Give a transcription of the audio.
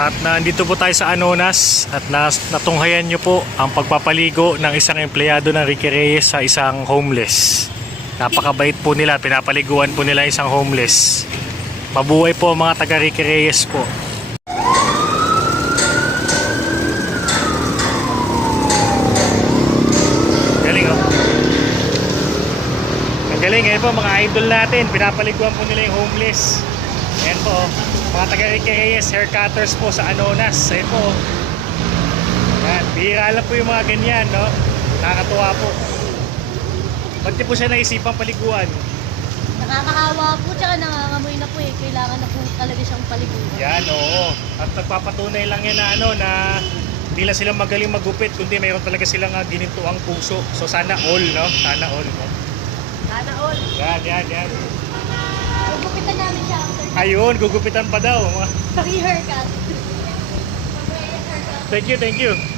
At nandito po tayo sa Anonas at nas, natunghayan nyo po ang pagpapaligo ng isang empleyado ng Ricky Reyes sa isang homeless. Napakabait po nila, pinapaliguan po nila isang homeless. Mabuhay po ang mga taga Ricky Reyes po. Galing oh. Ang galing, ngayon po mga idol natin, pinapaliguan po nila yung homeless. Ayan po, oh. Mga taga Reyes haircutters po sa Anonas. Ayan po. Yan, bihira lang po yung mga ganyan, no? Nakakatuwa po. Ba't di po siya naisipang paliguan? Nakakahawa po, tsaka nangangamoy na po eh. Kailangan na po talaga siyang paliguan. Yan, oo. At nagpapatunay lang yan na ano, na hindi lang sila magaling magupit, kundi mayroon talaga silang uh, ginintuang puso. So sana all, no? Sana all. No? Sana all. Yan, yan, yan. Gugupitan namin siya after Ayun, gugupitan pa daw. free haircut. Thank you, thank you.